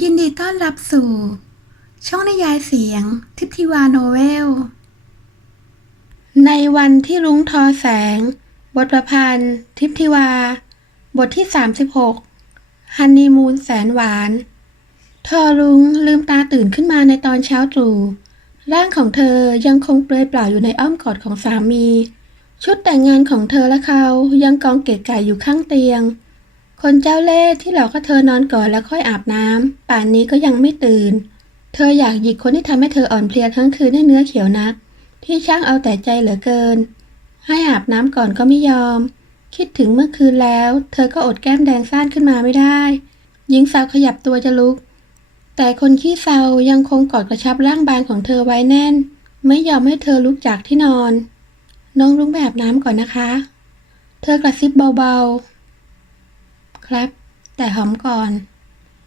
ยินดีต้อนรับสู่ ช่องนิยายเสียง ทิพทิวาโนเวล ในวันที่รุ้งทอแสง บทประพันธ์ ทิพทิวา บทที่ 36 ฮันนีมูนแสนหวาน ทอรุ้งลืมตาตื่นขึ้นมาในตอนเช้าตรู่ร่างของเธอยังคงเปลือยเปล่าอยู่ในอ้อมกอดของสามี ชุดแต่งงานของเธอและเขายังกองเกะกะอยู่ข้างเตียง คนเจ้าเล่ห์ที่หลอกให้เธอนอนก่อนแล้วค่อยอาบน้ำป่านนี้ก็ยังไม่ตื่น เธออยากหยิกคนที่ทำให้เธออ่อนเพลียทั้งคืนให้เนื้อเขียวนัก ที่ช่างเอาแต่ใจเหลือเกิน ให้อาบน้ำก่อนก็ไม่ยอม คิดถึงเมื่อคืนแล้ว เธอก็อดแก้มแดงซ่านขึ้นมาไม่ได้ หญิงสาวขยับตัวจะลุก แต่คนขี้เศร้ายังคงกอดกระชับร่างบางของเธอไว้แน่น ไม่ยอมให้เธอลุกจากที่นอน น้องลุกไปอาบน้ำก่อนนะคะ เธอกระซิบเบาๆ ครับ แต่หอมก่อน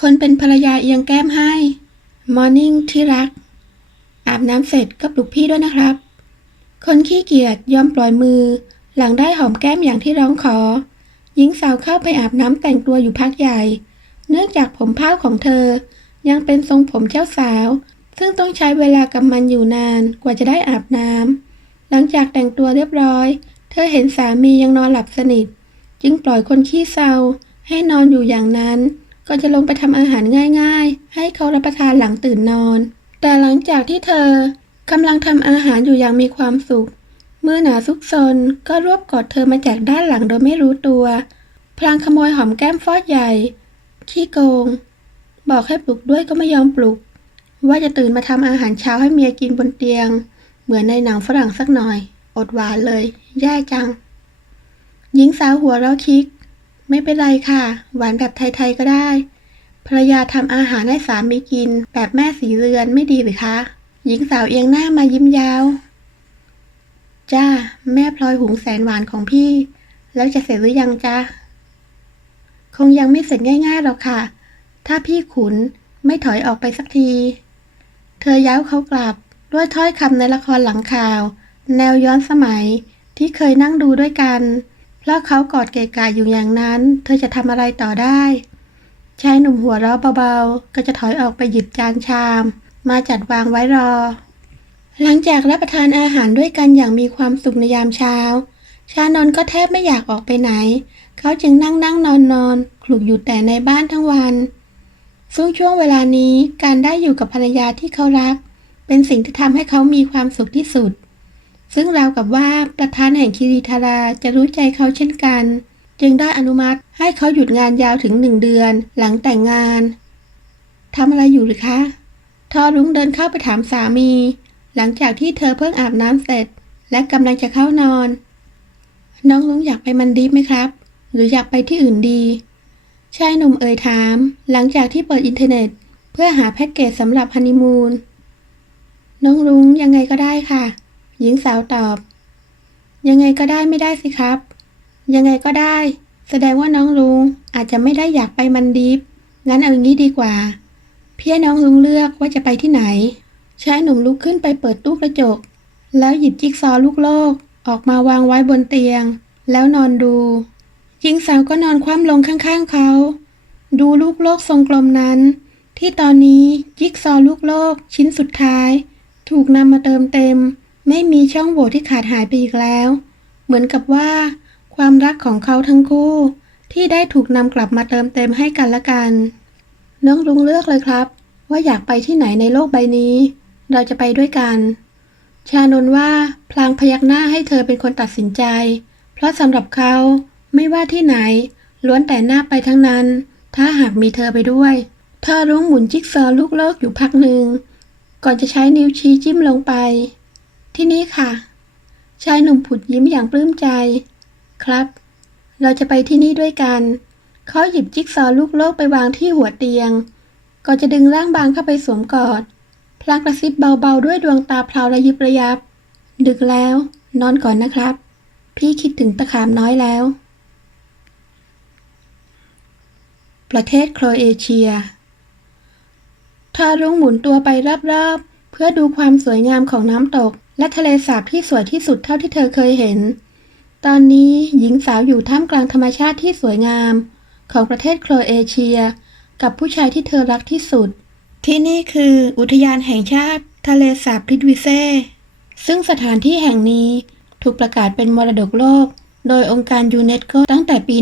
คนเป็นภรรยาเอียงแก้มให้ มอร์นิ่งที่รัก อาบน้ำเสร็จก็ปลุกพี่ด้วยนะครับ คนขี้เกียจยอมปล่อยมือ หลังได้หอมแก้มอย่างที่ร้องขอ หญิงสาวเข้าไปอาบน้ำแต่งตัวอยู่พักใหญ่ เนื่องจากผมผ้าของเธอ ยังเป็นทรงผมเจ้าสาว ซึ่งต้องใช้เวลากับมันอยู่นานกว่าจะได้อาบน้ำหลังจากแต่งตัวเรียบร้อย เธอเห็นสามียังนอนหลับสนิท จึงปล่อยคนขี้เศร้า ให้นอนอยู่อย่างนั้น ก็จะลงไปทำอาหารง่ายๆ ให้เขารับประทานหลังตื่นนอน แต่หลังจากที่เธอกำลังทำอาหารอยู่อย่างมีความสุข มือหนาซุกซนก็รวบกอดเธอมาจากด้านหลังโดยไม่รู้ตัว พลางขโมยหอมแก้มฟอดใหญ่ ขี้โกง บอกให้ปลุกด้วยก็ไม่ยอมปลุก ว่าจะตื่นมาทำอาหารเช้าให้เมียกินบนเตียง เหมือนในหนังฝรั่งสักหน่อย อดหวานเลย แย่จัง หญิงสาวหัวเราะคิก ไม่เป็นไรค่ะ หวานแบบไทยๆก็ได้ ภรรยาทำอาหารให้สามีกิน แบบแม่สีเรือนไม่ดีหรือคะ หญิงสาวเอียงหน้ามายิ้มยาว จ้า แม่พลอยหุงแสนหวานของพี่ แล้วจะเสร็จหรือยังจ้าคงยังไม่เสร็จง่ายๆหรอกค่ะ ถ้าพี่ขุนไม่ถอยออกไปสักที เธอย้าวเขากลับด้วยถ้อยคำในละครหลังข่าว แนวย้อนสมัยที่เคยนั่งดูด้วยกัน เพราะเขากอดเกะกะอยู่อย่างนั้น เธอจะทำอะไรต่อได้ชายหนุ่มหัวเราะเบาๆ ก็จะถอยออกไปหยิบจานชาม มาจัดวางไว้รอ หลังจากรับประทานอาหารด้วยกันอย่างมีความสุขในยามเช้า ชานนก็แทบไม่อยากออกไปไหน เขาจึงนั่งนั่งนอนนอนคลุกอยู่แต่ในบ้านทั้งวันซึ่งช่วงเวลานี้การได้อยู่กับภรรยาที่เขารัก เป็นสิ่งที่ทำให้เขามีความสุขที่สุด ซึ่งราวกับว่าประธานแห่งคิริธาราจะรู้ใจเขาเช่นกัน จึงได้อนุมัติให้เขาหยุดงานยาวถึงหนึ่งเดือนหลังแต่งงานทำอะไรอยู่หรือคะ ทอรุ้งเดินเข้าไปถามสามี หลังจากที่เธอเพิ่งอาบน้ำเสร็จ และกำลังจะเข้านอน น้องลุงอยากไปมันดีฟไหมครับ หรืออยากไปที่อื่นดีชายหนุ่มเอ่ยถาม หลังจากที่เปิดอินเทอร์เน็ต เพื่อหาแพ็กเกจสำหรับฮันนีมูน น้องรุ้งยังไงก็ได้ค่ะ หญิงสาวตอบ ยังไงก็ได้ไม่ได้สิครับ ยังไงก็ได้ แสดงว่าน้องลุงอาจจะไม่ได้อยากไปมันดีฟงั้นเอาอย่างนี้ดีกว่า พี่น้องลุงเลือกว่าจะไปที่ไหนชายหนุ่มลุกขึ้นไปเปิดตู้กระจก แล้วหยิบจิ๊กซอว์ลูกโลก ออกมาวางไว้บนเตียง แล้วนอนดูหญิงสาวก็นอนคว่ำลงข้างๆเขา ดูลูกโลกทรงกลมนั้น ที่ตอนนี้จิ๊กซอว์ลูกโลกชิ้นสุดท้าย ถูกนำมาเติมเต็ม ไม่มีช่องโหว่ที่ขาดหายไปอีกแล้ว เหมือนกับว่า ความรักของเขาทั้งคู่ ที่ได้ถูกนำกลับมาเติมเต็มให้กันและกัน น้องลุงเลือกเลยครับ ว่าอยากไปที่ไหนในโลกใบนี้ เราจะไปด้วยกัน ชานนว่าพลางพยักหน้าให้เธอเป็นคนตัดสินใจ เพราะสำหรับเขาไม่ว่าที่ไหน ล้วนแต่หน้าไปทั้งนั้น ถ้าหากมีเธอไปด้วยเธอรุ้งหมุนจิ๊กซอว์ลูกโลกอยู่พักหนึ่งก่อนจะใช้นิ้วชี้จิ้มลงไป ที่นี่ค่ะ ชายหนุ่มผุดยิ้มอย่างปลื้มใจ ครับ เราจะไปที่นี่ด้วยกันเขาหยิบจิ๊กซอว์ลูกโลกไปวางที่หัวเตียงก่อนจะดึงร่างบางเข้าไปสวมกอด พลางกระซิบเบาๆ ด้วยดวงตาพลาวระยิบระยับ ดึกแล้ว นอนก่อนนะครับ พี่คิดถึงตะขามน้อยแล้ว ประเทศโครเอเชียทารุงหมุนตัวไปรอบๆ เพื่อดูความสวยงามของน้ำตก และทะเลสาบที่สวยที่สุดเท่าที่เธอเคยเห็น ตอนนี้หญิงสาวอยู่ท่ามกลางธรรมชาติที่สวยงาม ของประเทศโครเอเชีย กับผู้ชายที่เธอรักที่สุด ที่นี่คืออุทยานแห่งชาติ ทะเลสาบพริตวิเซ่ซึ่งสถานที่แห่งนี้ถูกประกาศเป็นมรดกโลก โดยองค์การยูเนสโกตั้งแต่ปี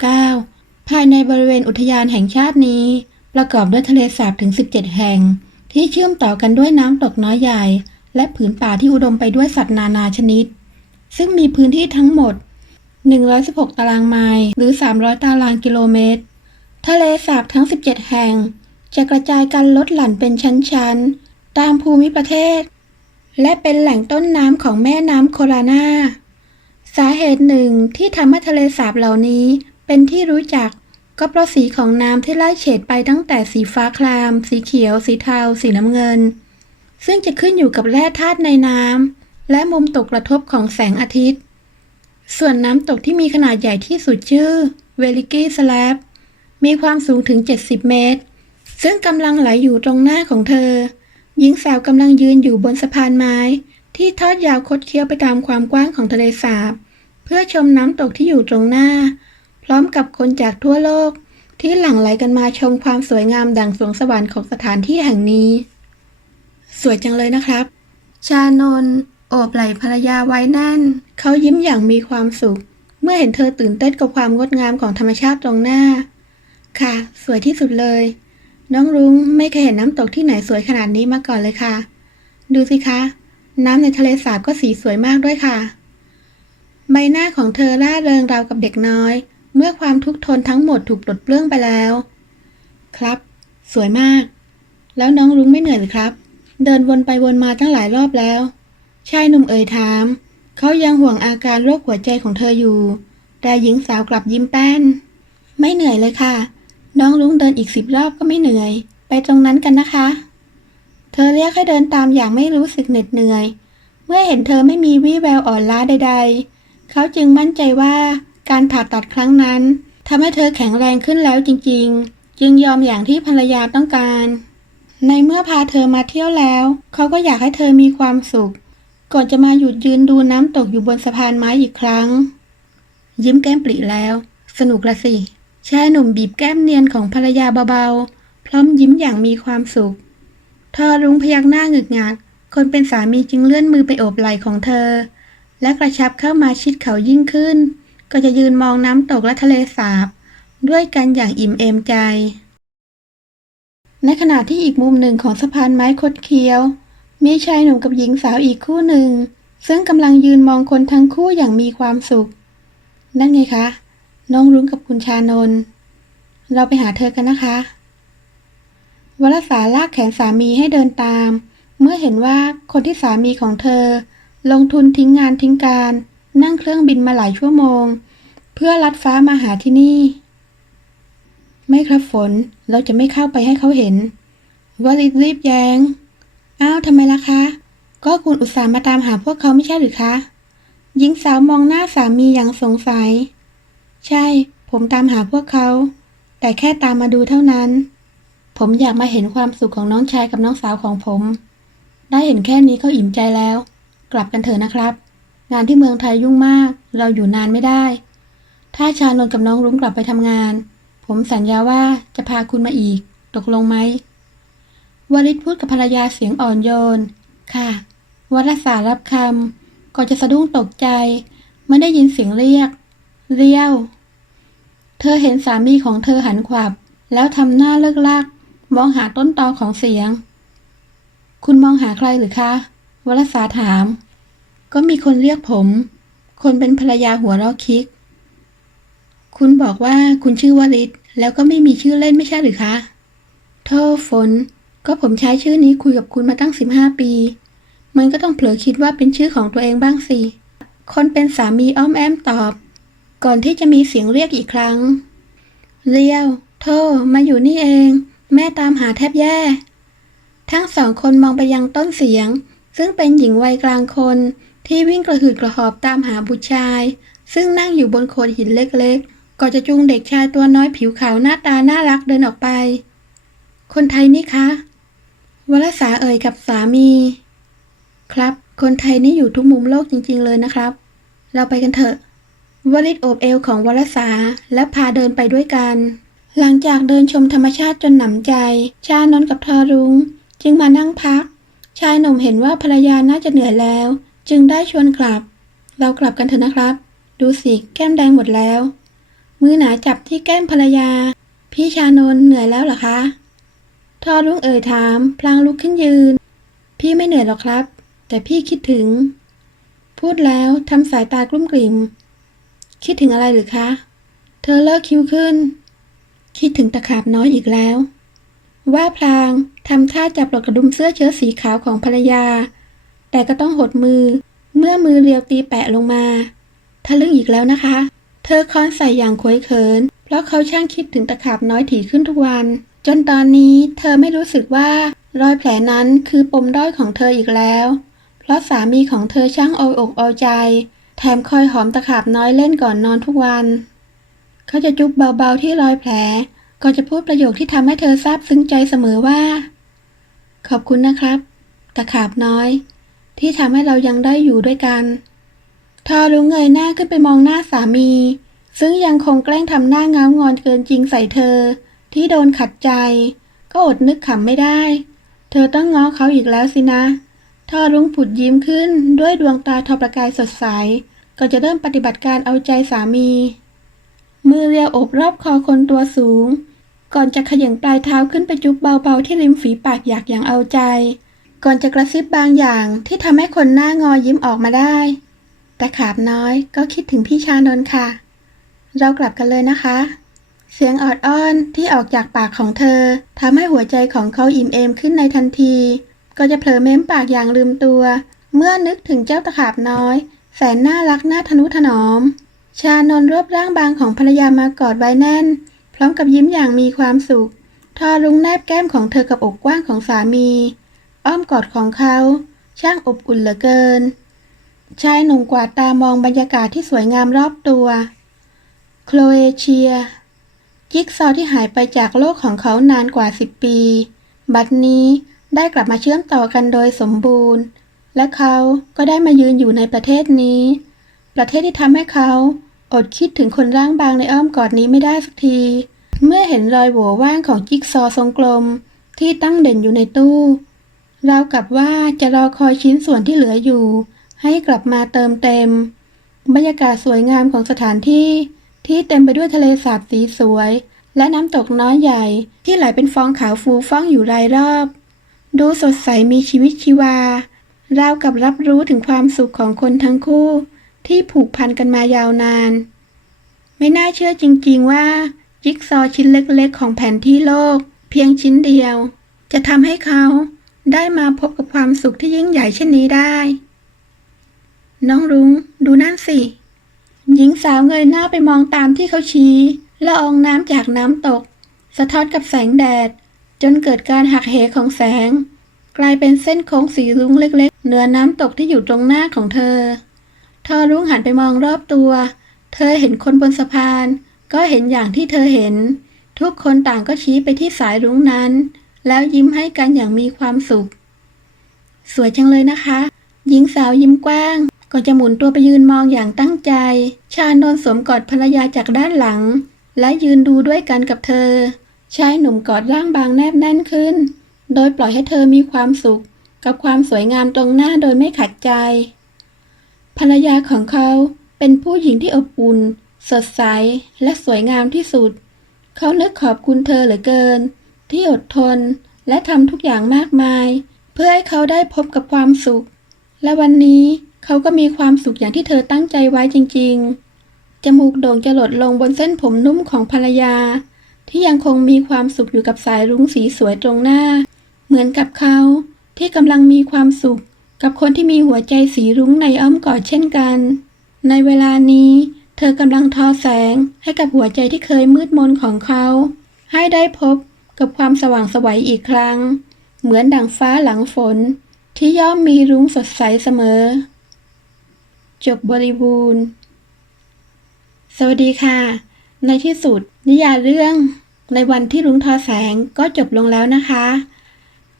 1979 ภายในบริเวณอุทยานแห่งชาตินี้ ประกอบด้วยทะเลสาบถึง 17 แห่ง ที่เชื่อมต่อกันด้วยน้ำตกน้อยใหญ่ และผืนป่าที่อุดมไปด้วยสัตว์นานาชนิด ซึ่งมีพื้นที่ทั้งหมด 116 ตารางไมล์หรือ 300 ตารางกิโลเมตร ทะเลสาบทั้ง 17 แห่ง จะกระจายกันลดหลั่นเป็นชั้นๆ ตามภูมิประเทศ และเป็นแหล่งต้นน้ำของแม่น้ำโครานาสาเหตุหนึ่งที่ทำให้ทะเลสาบเหล่านี้เป็นที่รู้จักก็เพราะสีของน้ำที่ไล่เฉดไปตั้งแต่สีฟ้าคราม สีเขียว สีเทา สีน้ำเงิน ซึ่งจะขึ้นอยู่กับแร่ธาตุในน้ำและมุมตกกระทบของแสงอาทิตย์ ส่วนน้ำตกที่มีขนาดใหญ่ที่สุดชื่อเวลิกี้สแลบมีความสูงถึง 70 เมตร ซึ่งกำลังไหลอยู่ตรงหน้าของเธอ หญิงสาวกำลังยืนอยู่บนสะพานไม้ ที่ทอดยาวคดเคี้ยวไปตามความกว้างของทะเลสาบ เพื่อชมน้ำตกที่อยู่ตรงหน้า พร้อมกับคนจากทั่วโลก ที่หลั่งไหลกันมาชมความสวยงามดังสวงสวรรค์ของสถานที่แห่งนี้ สวยจังเลยนะครับ ชานนท์โอบไหล่ภรรยาไว้แน่น เขายิ้มอย่างมีความสุข เมื่อเห็นเธอตื่นเต้นกับความงดงามของธรรมชาติตรงหน้า ค่ะ สวยที่สุดเลย น้องรุ้งไม่เคยเห็นน้ำตกที่ไหนสวยขนาดนี้มาก่อนเลยค่ะ ดูสิคะ น้ำในทะเลสาบก็สีสวยมากด้วยค่ะ ใบหน้าของเธอร่าเริงราวกับเด็กน้อย เมื่อความทุกข์ทนทั้งหมดถูกปลดเปลื้องไปแล้ว ครับ สวยมาก แล้วน้องรุ้งไม่เหนื่อยหรือครับ เดินวนไปวนมาตั้งหลายรอบแล้ว ชายหนุ่มเอ่ยถาม เขายังห่วงอาการโรคหัวใจของเธออยู่ แต่หญิงสาวกลับยิ้มแป้น ไม่เหนื่อยเลยค่ะ น้องรุ้งเดินอีกสิบรอบก็ไม่เหนื่อย ไปตรงนั้นกันนะคะ เธอเรียกให้เดินตามอย่างไม่รู้สึกเหน็ดเหนื่อย เมื่อเห็นเธอไม่มีวี่แววอ่อนล้าใด ๆ เขาจึงมั่นใจว่าการผ่าตัดครั้งนั้นทำให้เธอแข็งแรงขึ้นแล้วจริง ๆ จึงยอมอย่างที่ภรรยาต้องการ ในเมื่อพาเธอมาเที่ยวแล้ว เขาก็อยากให้เธอมีความสุข ก่อนจะมาหยุดยืนดูน้ำตกอยู่บนสะพานไม้อีกครั้ง ยิ้มแก้มปริแล้ว สนุกละสิชายหนุ่มบีบแก้มเนียนของภรรยาเบาๆ พร้อมยิ้มอย่างมีความสุขทอรุ้งพยักหน้าหงึกงัก คนเป็นสามีจึงเลื่อนมือไปโอบไหล่ของเธอ และกระชับเข้ามาชิดเขายิ่งขึ้น ก็จะยืนมองน้ำตกและทะเลสาบ ด้วยกันอย่างอิ่มเอมใจ ในขณะที่อีกมุมหนึ่งของสะพานไม้คดเคี้ยว มีชายหนุ่มกับหญิงสาวอีกคู่หนึ่ง ซึ่งกำลังยืนมองคนทั้งคู่อย่างมีความสุข นั่นไงคะ น้องรุ้งกับคุณชานนท์เราไปหาเธอกันนะคะวรสาลากแขนสามีให้เดินตาม เมื่อเห็นว่าคนที่สามีของเธอ ลงทุนทิ้งงานทิ้งการ นั่งเครื่องบินมาหลายชั่วโมง เพื่อลัดฟ้ามาหาที่นี่ ไม่ครับฝน เราจะไม่เข้าไปให้เขาเห็นวลิดรีบแยง้ง อ้าวทำไมล่ะคะ ก็คุณอุตส่าห์มาตามหาพวกเขาไม่ใช่หรือคะ หญิงสาวมองหน้าสามีอย่างสงสัย ใช่ ผมตามหาพวกเขา แต่แค่ตามมาดูเท่านั้น ผมอยากมาเห็นความสุขของน้องชายกับน้องสาวของผม ได้เห็นแค่นี้ก็อิ่มใจแล้ว กลับกันเถอะนะครับ งานที่เมืองไทยยุ่งมาก เราอยู่นานไม่ได้ ถ้าชานนกับน้องรุ้งกลับไปทำงาน ผมสัญญาว่าจะพาคุณมาอีก ตกลงไหมวริศพูดกับภรรยาเสียงอ่อนโยน ค่ะวรสารับคำก่อนจะสะดุ้งตกใจเมื่อได้ยินเสียงเรียก เรียว เธอเห็นสามีของเธอหันขวับ แล้วทำหน้าเลิกลากมองหาต้นตอของเสียง คุณมองหาใครหรือคะวรสาถาม ก็มีคนเรียกผม คนเป็นภรรยาหัวเราะคิก คุณบอกว่าคุณชื่อวริศแล้วก็ไม่มีชื่อเล่นไม่ใช่หรือคะโทษฝน ก็ผมใช้ชื่อนี้คุยกับคุณมาตั้งสิบห้าปี มันก็ต้องเผลอคิดว่าเป็นชื่อของตัวเองบ้างสิ คนเป็นสามีอ้อมแอมตอบ ก่อนที่จะมีเสียงเรียกอีกครั้ง เรียว โทษมาอยู่นี่เอง แม่ตามหาแทบแย่ ทั้งสองคนมองไปยังต้นเสียง ซึ่งเป็นหญิงวัยกลางคนที่วิ่งกระหืดกระหอบตามหาบุตรชาย ซึ่งนั่งอยู่บนโขดหินเล็กๆ ก่อนจะจูงเด็กชายตัวน้อยผิวขาวหน้าตาน่ารักเดินออกไป คนไทยนี่คะวรสาเอ่ยกับสามี ครับ คนไทยนี่อยู่ทุกมุมโลกจริง ๆ เลยนะครับ เราไปกันเถอะวลิดโอบเอวของวรสาและพาเดินไปด้วยกัน หลังจากเดินชมธรรมชาติจนหนำใจ ชานนกับทอรุง้ง จึงมานั่งพัก ชายหนุ่มเห็นว่าภรรยาน่าจะเหนื่อยแล้ว จึงได้ชวนกลับ เรากลับกันเถอะนะครับ ดูสิแก้มแดงหมดแล้ว มือหนาจับที่แก้มภรรยา พี่ชานนเหนื่อยแล้วเหรอคะ ทอรุ้งเอ่ยถาม พลางลุกขึ้นยืน พี่ไม่เหนื่อยหรอกครับ แต่พี่คิดถึง พูดแล้วทำสายตากลุ้มกลิ่ม คิดถึงอะไรหรือคะ เธอเลิกคิ้วขึ้น คิดถึงตะขาบน้อยอีกแล้ว ว่าพลางทำท่าจับปลอดกระดุมเสื้อเชิ้ตสีขาวของภรรยา แต่ก็ต้องหดมือ เมื่อมือเรียวตีแปะลงมาทะลึ่งอีกแล้วนะคะ เธอค้อนใส่อย่างขวยเขิน เพราะเขาช่างคิดถึงตะขาบน้อยถี่ขึ้นทุกวัน จนตอนนี้เธอไม่รู้สึกว่ารอยแผลนั้นคือปมด้อยของเธออีกแล้ว เพราะสามีของเธอช่างเอาอกเอาใจ แถมคอยหอมตะขาบน้อยเล่นก่อนนอนทุกวัน เขาจะจุบเบาๆที่รอยแผลก่อนจะพูดประโยคที่ทำให้เธอซาบซึ้งใจเสมอว่า ขอบคุณนะครับ ตะขาบน้อย ที่ทำให้เรายังได้อยู่ด้วยกัน ทอรู้เงยหน้าขึ้นไปมองหน้าสามี ซึ่งยังคงแกล้งทำหน้าง้างอนเกินจริงใส่เธอ ที่โดนขัดใจ ก็อดนึกขำไม่ได้ เธอต้องง้อเขาอีกแล้วสินะทอรุ้งผุดยิ้มขึ้นด้วยดวงตาทอประกายสดใสก็จะเริ่มปฏิบัติการเอาใจสามี มือเรียวอบรอบคอคนตัวสูง ก่อนจะขย่งปลายเท้าขึ้นไปจุบเบาๆที่ริมฝีปากอยากอย่างเอาใจ ก่อนจะกระซิบบางอย่างที่ทำให้คนหน้างอยิ้มออกมาได้ แต่ขาบน้อยก็คิดถึงพี่ชานนท์ค่ะ เรากลับกันเลยนะคะ เสียงออดอ้อนที่ออกจากปากของเธอทำให้หัวใจของเขาอิ่มเอมขึ้นในทันที ก็จะเผลอเม้มปากอย่างลืมตัว เมื่อนึกถึงเจ้าตะขาบน้อย แสนน่ารักน่าทนุถนอม ชานนท์รวบร่างบางของภรรยามากอดไว้แน่น พร้อมกับยิ้มอย่างมีความสุขทอรุงแนบแก้มของเธอกับอกกว้างของสามี อ้อมกอดของเขา ช่างอบอุ่นเหลือเกิน ชายหนุ่มกวาดตามองบรรยากาศที่สวยงามรอบตัว โครเอเชีย จิ๊กซอที่หายไปจากโลกของเขานานกว่า10ปี บัดนี้ได้กลับมาเชื่อมต่อกันโดยสมบูรณ์ และเขาก็ได้มายืนอยู่ในประเทศนี้ ประเทศที่ทำให้เขา อดคิดถึงคนร่างบางในอ้อมกอดนี้ไม่ได้สักที เมื่อเห็นรอยโหว่ว่างของจิ๊กซอทรงกลมที่ตั้งเด่นอยู่ในตู้ราวกับว่าจะรอคอยชิ้นส่วนที่เหลืออยู่ ให้กลับมาเติมเต็ม บรรยากาศสวยงามของสถานที่ที่เต็มไปด้วยทะเลสาบสีสวย และน้ำตกน้อยใหญ่ที่ไหลเป็นฟองขาวฟูฟ่องอยู่รายรอบ ดูสดใสมีชีวิตชีวาราวกับรับรู้ถึงความสุขของคนทั้งคู่ ที่ผูกพันกันมายาวนาน ไม่น่าเชื่อจริงๆว่า จิ๊กซอว์ชิ้นเล็กๆ ของแผนที่โลก เพียงชิ้นเดียว จะทำให้เขาได้มาพบกับความสุขที่ยิ่งใหญ่เช่นนี้ได้ น้องรุ้ง ดูนั่นสิ หญิงสาวเงยหน้าไปมองตามที่เขาชี้ ละอองน้ำจากน้ำตก สะท้อนกับแสงแดด จนเกิดการหักเหของแสง กลายเป็นเส้นโค้งสีรุ้งเล็ก ๆ เหนือน้ำตกที่อยู่ตรงหน้าของเธอ ทอรุ้งหันไปมองรอบตัว เธอเห็นคนบนสะพาน ก็เห็นอย่างที่เธอเห็น ทุกคนต่างก็ชี้ไปที่สายรุ้งนั้น แล้วยิ้มให้กันอย่างมีความสุข สวยจังเลยนะคะ หญิงสาวยิ้มกว้าง ก่อนจะหมุนตัวไปยืนมองอย่างตั้งใจ ชานนสวมกอดภรรยาจากด้านหลัง และยืนดูด้วยกันกับเธอ ชายหนุ่มกอดร่างบางแนบแน่นขึ้น โดยปล่อยให้เธอมีความสุข กับความสวยงามตรงหน้าโดยไม่ขัดใจ ภรรยาของเขาเป็นผู้หญิงที่อบอุ่น สดใส และสวยงามที่สุด เขานึกขอบคุณเธอเหลือเกิน ที่อดทนและทำทุกอย่างมากมาย เพื่อให้เขาได้พบกับความสุข และวันนี้ เขาก็มีความสุขอย่างที่เธอตั้งใจไว้จริงๆ จมูกโด่งจะหลดลงบนเส้นผมนุ่มของภรรยา ที่ยังคงมีความสุขอยู่กับสายรุ้งสีสวยตรงหน้า เหมือนกับเขาที่กำลังมีความสุข กับคนที่มีหัวใจสีรุ้งในอ้อมกอดเช่นกัน ในเวลานี้ เธอกำลังทอแสงให้กับหัวใจที่เคยมืดมนของเขา ให้ได้พบกับความสว่างสวัยอีกครั้ง เหมือนดังฟ้าหลังฝน ที่ย่อมมีรุ้งสดใสเสมอ จบบริบูรณ์ สวัสดีค่ะ ในที่สุดนิยายเรื่องในวันที่รุ้งทอแสงก็จบลงแล้วนะคะ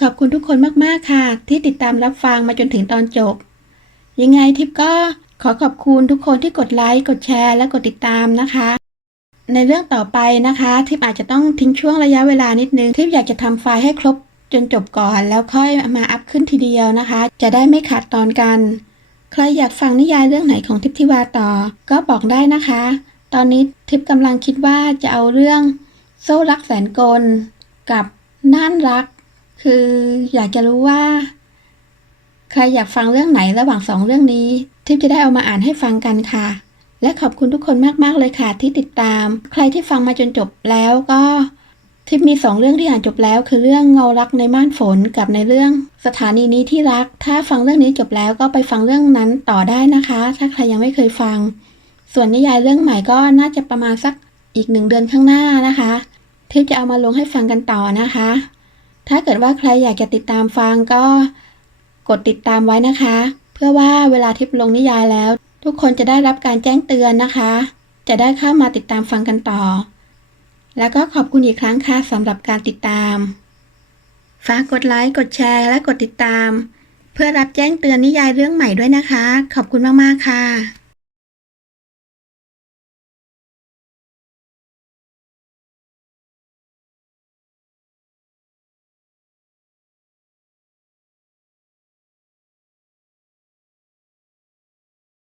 ขอบคุณทุกคนมาก ๆ ค่ะ ที่ติดตามรับฟังมาจนถึงตอนจบ ยังไงทิปก็ขอขอบคุณทุกคนที่กดไลค์ กดแชร์ และกดติดตามนะคะ ในเรื่องต่อไปนะคะ ทิปอาจจะต้องทิ้งช่วงระยะเวลานิดนึง ทิปอยากจะทำไฟล์ให้ครบจนจบก่อน แล้วค่อยมาอัพขึ้นทีเดียวนะคะ จะได้ไม่ขาดตอนกัน ใครอยากฟังนิยายเรื่องไหนของทิพทิวาต่อ ก็บอกได้นะคะ ตอนนี้ทิพกำลังคิดว่าจะเอาเรื่องโซ่รักแสนกล กับน่านรัก คืออยากจะรู้ว่า ใครอยากฟังเรื่องไหนระหว่างสองเรื่องนี้ ทิพจะได้เอามาอ่านให้ฟังกันค่ะ และขอบคุณทุกคนมากๆเลยค่ะที่ติดตาม ใครที่ฟังมาจนจบแล้วก็ ทิพมีสองเรื่องที่อ่านจบแล้ว คือเรื่องเงารักในม่านฝนกับในเรื่องสถานีนี้ที่รัก ถ้าฟังเรื่องนี้จบแล้วก็ไปฟังเรื่องนั้นต่อได้นะคะ ถ้าใครยังไม่เคยฟัง ส่วนนิยายเรื่องใหม่ก็น่าจะประมาณสักอีกหนึ่งเดือนข้างหน้านะคะทิพจะเอามาลงให้ฟังกันต่อนะคะ ถ้าเกิดว่าใครอยากจะติดตามฟังก็กดติดตามไว้นะคะ เพื่อว่าเวลาทิพลงนิยายแล้ว ทุกคนจะได้รับการแจ้งเตือนนะคะ จะได้เข้ามาติดตามฟังกันต่อ แล้วก็ขอบคุณอีกครั้งค่ะสำหรับการติดตาม ฝากกดไลค์ กดแชร์ และกดติดตาม เพื่อรับแจ้งเตือนนิยายเรื่องใหม่ด้วยนะคะ ขอบคุณมาก ๆ ค่ะ